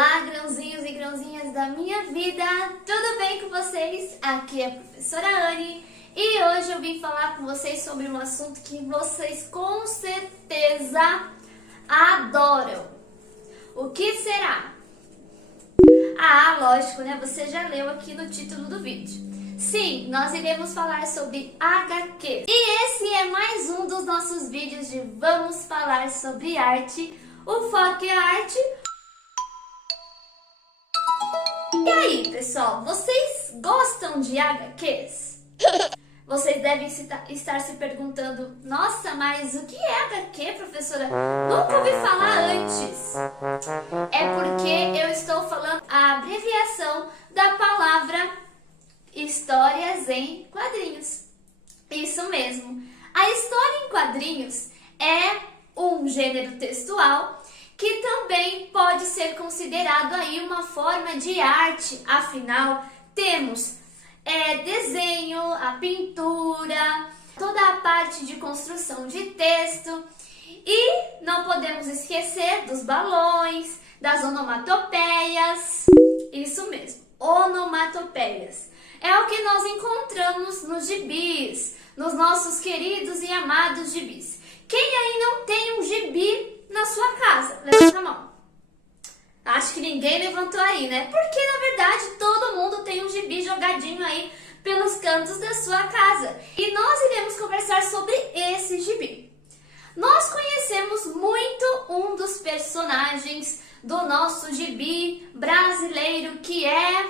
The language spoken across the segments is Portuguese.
Olá, grãozinhos e grãozinhas da minha vida! Tudo bem com vocês? Aqui é a professora Anne e hoje eu vim falar com vocês sobre um assunto que vocês com certeza adoram. O que será? Ah, lógico, né? Você já leu aqui no título do vídeo. Sim, nós iremos falar sobre HQ. E esse é mais um dos nossos vídeos de Vamos Falar sobre Arte. O foco é a arte. E aí, pessoal, vocês gostam de HQs? Vocês devem estar se perguntando: nossa, mas o que é HQ, professora? Nunca ouvi falar antes. É porque eu estou falando a abreviação da palavra histórias em quadrinhos. Isso mesmo. A história em quadrinhos é um gênero textual que também pode ser considerado aí uma forma de arte. Afinal, temos desenho, a pintura, toda a parte de construção de texto e não podemos esquecer dos balões, das onomatopeias. Isso mesmo, onomatopeias. É o que nós encontramos nos gibis, nos nossos queridos e amados gibis. Quem aí não tem um gibi na sua casa? Levanta a mão. Acho que ninguém levantou aí, né? Porque, na verdade, todo mundo tem um gibi jogadinho aí pelos cantos da sua casa. E nós iremos conversar sobre esse gibi. Nós conhecemos muito um dos personagens do nosso gibi brasileiro, que é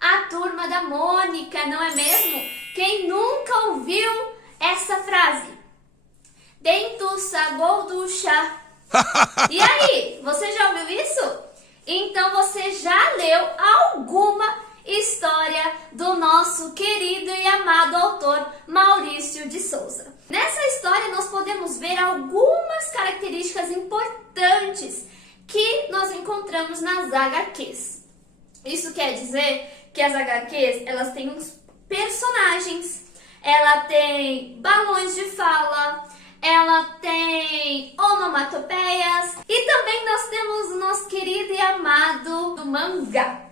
a Turma da Mônica, não é mesmo? Quem nunca ouviu essa frase? Dentuça, gorducha. E aí, você já ouviu isso? Então você já leu alguma história do nosso querido e amado autor Maurício de Souza. Nessa história nós podemos ver algumas características importantes que nós encontramos nas HQs. Isso quer dizer que as HQs, elas têm uns personagens, ela tem balões de fala, ela tem onomatopeias e também nós temos o nosso querido e amado do mangá.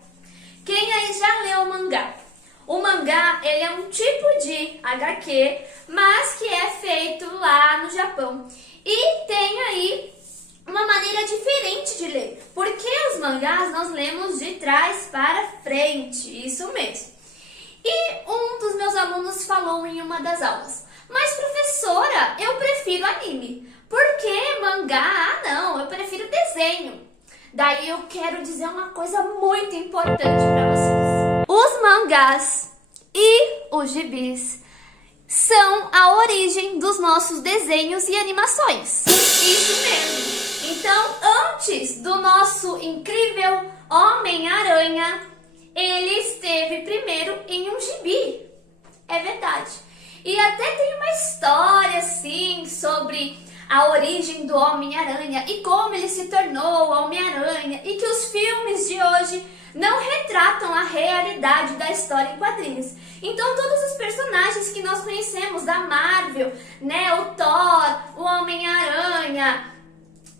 Quem aí já leu o mangá? O mangá, ele é um tipo de HQ, mas que é feito lá no Japão. E tem aí uma maneira diferente de ler, porque os mangás nós lemos de trás para frente, isso mesmo. E um dos meus alunos falou em uma das aulas: mas professora, eu prefiro anime. Por que mangá? Ah não, eu prefiro desenho. Daí eu quero dizer uma coisa muito importante para vocês. Os mangás e os gibis são a origem dos nossos desenhos e animações. Isso mesmo. Então, antes do nosso incrível Homem-Aranha, ele esteve primeiro em um gibi. É verdade. E até tem uma história, assim, sobre a origem do Homem-Aranha e como ele se tornou Homem-Aranha, e que os filmes de hoje não retratam a realidade da história em quadrinhos. Então, todos os personagens que nós conhecemos da Marvel, né, o Thor, o Homem-Aranha,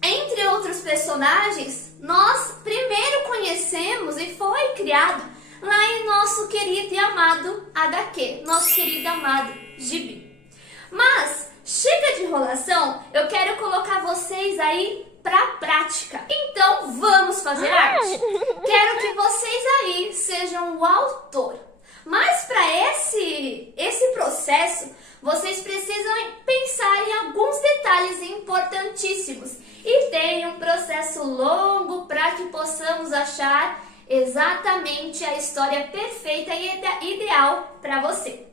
entre outros personagens, nós primeiro conhecemos e foi criado lá em nosso querido e amado HQ, nosso querido e amado gibi. Mas chega de enrolação, eu quero colocar vocês aí pra prática. Então vamos fazer arte? Quero que vocês aí sejam o autor. Mas para esse processo, vocês precisam pensar em alguns detalhes importantíssimos. E tem um processo longo para que possamos achar exatamente a história perfeita e ideal para você.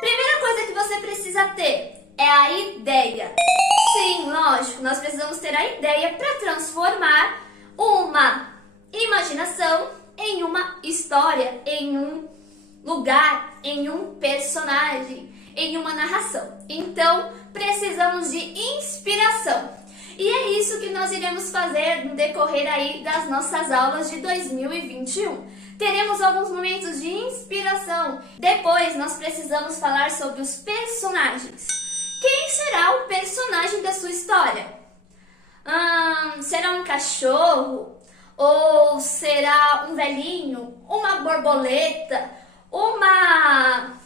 Primeira coisa que você precisa ter é a ideia. Sim, lógico, nós precisamos ter a ideia para transformar uma imaginação em uma história, em um lugar, em um personagem, em uma narração. Então, precisamos de inspiração. E é isso que nós iremos fazer no decorrer aí das nossas aulas de 2021. Teremos alguns momentos de inspiração. Depois, nós precisamos falar sobre os personagens. Quem será o personagem da sua história? Será um cachorro? Ou será um velhinho, uma borboleta, uma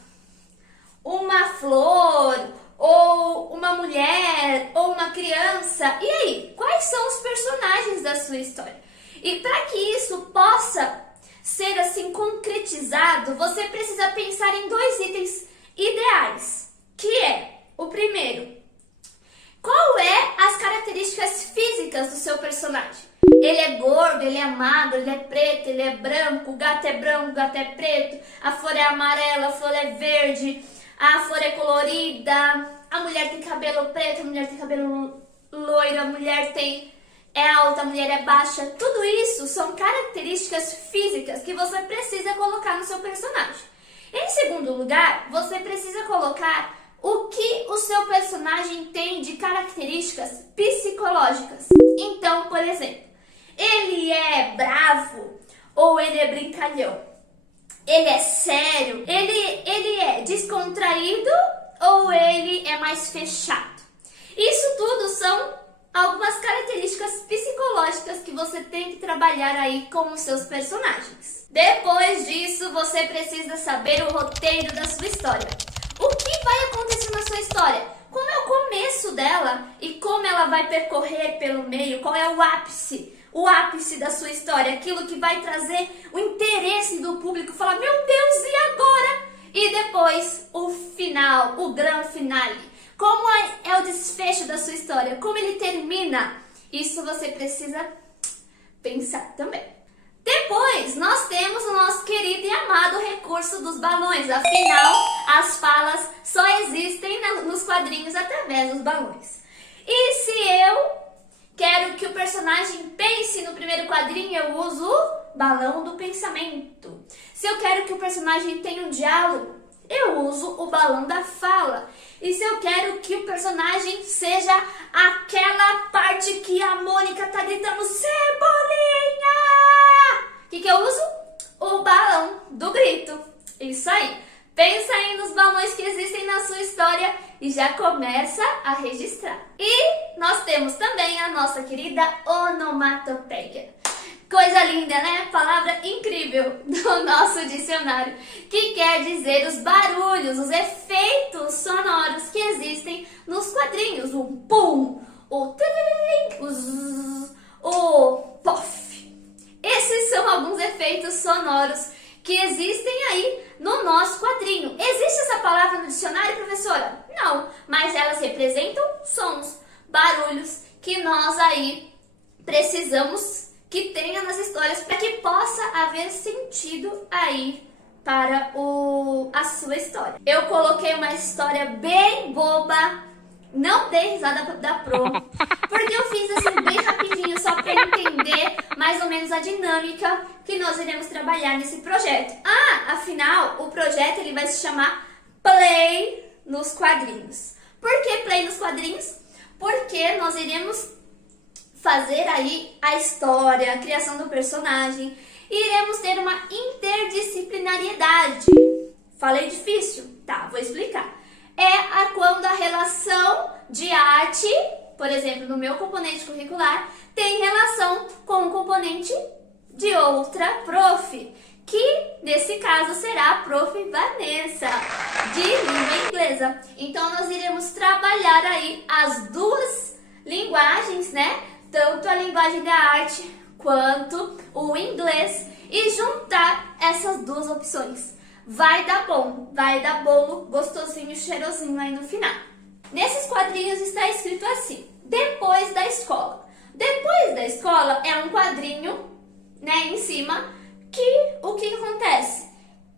flor, ou uma mulher, ou uma criança? E aí, quais são os personagens da sua história? E para que isso possa ser assim concretizado, você precisa pensar em 2 itens ideais, que é o primeiro: qual é as características físicas do seu personagem? Ele é gordo, ele é magro, ele é preto, ele é branco, o gato é branco, o gato é preto, a flor é amarela, a flor é verde, a flor é colorida, a mulher tem cabelo preto, a mulher tem cabelo loiro, a mulher é alta, a mulher é baixa. Tudo isso são características físicas que você precisa colocar no seu personagem. Em segundo lugar, você precisa colocar o que o seu personagem tem de características psicológicas. Então, por exemplo, ele é bravo ou ele é brincalhão? Ele é sério? Ele é descontraído ou ele é mais fechado? Isso tudo são algumas características psicológicas que você tem que trabalhar aí com os seus personagens. Depois disso, você precisa saber o roteiro da sua história. O que vai acontecer na sua história? Como é o começo dela e como ela vai percorrer pelo meio? Qual é o ápice da sua história? Aquilo que vai trazer o interesse do público, falar, meu Deus, e agora? E depois, o final, o grande finale. Como é o desfecho da sua história? Como ele termina? Isso você precisa pensar também. Depois, nós temos o nosso querido e amado recurso dos balões. Afinal, as falas só existem nos quadrinhos através dos balões. E se eu quero que o personagem pense no primeiro quadrinho, eu uso o balão do pensamento. Se eu quero que o personagem tenha um diálogo, eu uso o balão da fala. E se eu quero que o personagem seja aquela parte que a Mônica tá gritando Cebolinha! O que eu uso? O balão do grito. Isso aí. Pensa aí nos balões que existem na sua história e já começa a registrar. E nós temos também a nossa querida onomatopeia. Coisa linda, né? Palavra incrível do nosso dicionário, que quer dizer os barulhos, os efeitos sonoros que existem nos quadrinhos. O pum, o tiririm, o zzz, o pof. Esses são alguns efeitos sonoros que existem aí no nosso quadrinho. Existe essa palavra no dicionário, professora? Não, mas elas representam sons, barulhos que nós aí precisamos que tenha nas histórias para que possa haver sentido aí para a sua história. Eu coloquei uma história bem boba, não dei risada da Pro, porque eu fiz assim bem rapidinho só para entender mais ou menos a dinâmica que nós iremos trabalhar nesse projeto. Afinal, o projeto ele vai se chamar Play nos Quadrinhos. Por que Play nos Quadrinhos? Porque nós iremos fazer aí a história, a criação do personagem, e iremos ter uma interdisciplinariedade. Falei difícil? Tá, vou explicar. Quando a relação de arte, por exemplo, no meu componente curricular, tem relação com o componente de outra prof, que nesse caso será a prof. Vanessa, de língua inglesa. Então nós iremos trabalhar aí as duas linguagens, né? Tanto a linguagem da arte quanto o inglês e juntar essas duas opções. Vai dar bom, vai dar bolo gostosinho, cheirosinho aí no final. Nesses quadrinhos está escrito assim, depois da escola. Depois da escola é um quadrinho, né, em cima, que o que acontece?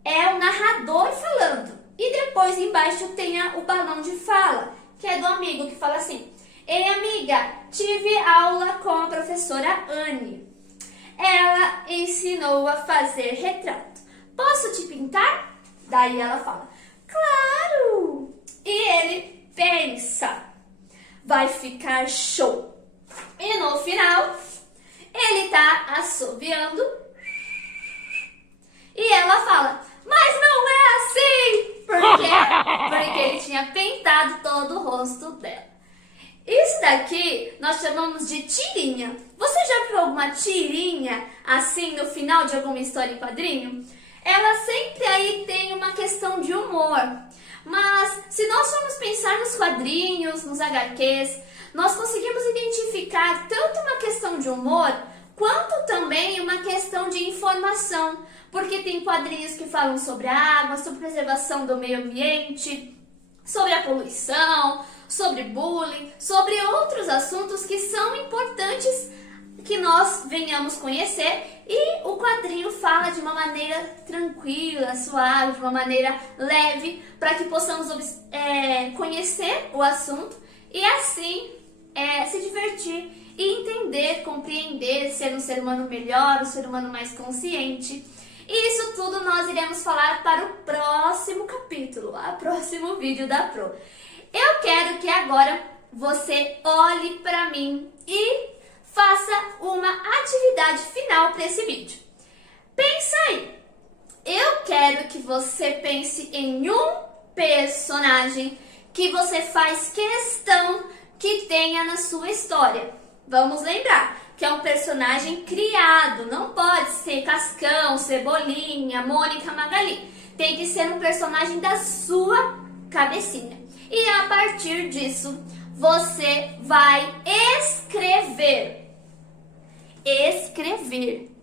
É o narrador falando. E depois embaixo tem o balão de fala, que é do amigo que fala assim, ei amiga, tive aula com a professora Anne. Ela ensinou a fazer retrato. Posso te pintar? Daí ela fala, claro! E ele pensa, vai ficar show. E no final, ele tá assobiando e ela fala, mas não é assim! Por quê? Porque ele tinha pintado todo o rosto dela. Isso daqui nós chamamos de tirinha. Você já viu alguma tirinha assim no final de alguma história em quadrinho? Ela sempre aí tem uma questão de humor. Mas se nós formos pensar nos quadrinhos, nos HQs, nós conseguimos identificar tanto uma questão de humor, quanto também uma questão de informação. Porque tem quadrinhos que falam sobre a água, sobre preservação do meio ambiente, sobre a poluição, sobre bullying, sobre outros assuntos que são importantes que nós venhamos conhecer, e o quadrinho fala de uma maneira tranquila, suave, de uma maneira leve, para que possamos conhecer o assunto e assim se divertir e entender, compreender, ser um ser humano melhor, um ser humano mais consciente. E isso tudo nós iremos falar para o próximo capítulo, o próximo vídeo da Pro. Eu quero que agora você olhe para mim e faça uma atividade final para esse vídeo. Pensa aí. Eu quero que você pense em um personagem que você faz questão que tenha na sua história. Vamos lembrar que é um personagem criado, não pode ser Cascão, Cebolinha, Mônica, Magali. Tem que ser um personagem da sua cabecinha. E a partir disso, você vai escrever,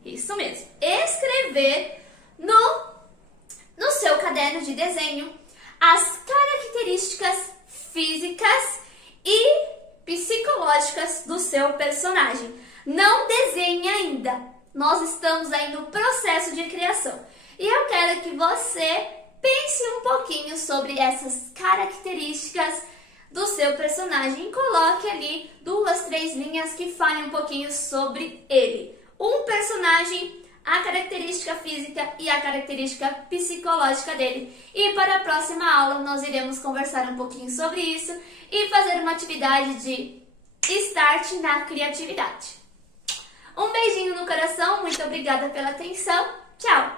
isso mesmo, escrever no seu caderno de desenho as características físicas e psicológicas do seu personagem. Não desenhe ainda, nós estamos aí no processo de criação. E eu quero que você pense um pouquinho sobre essas características do seu personagem e coloque ali 2, 3 linhas que falem um pouquinho sobre ele. Um personagem, a característica física e a característica psicológica dele. E para a próxima aula nós iremos conversar um pouquinho sobre isso e fazer uma atividade de start na criatividade. Um beijinho no coração, muito obrigada pela atenção, tchau!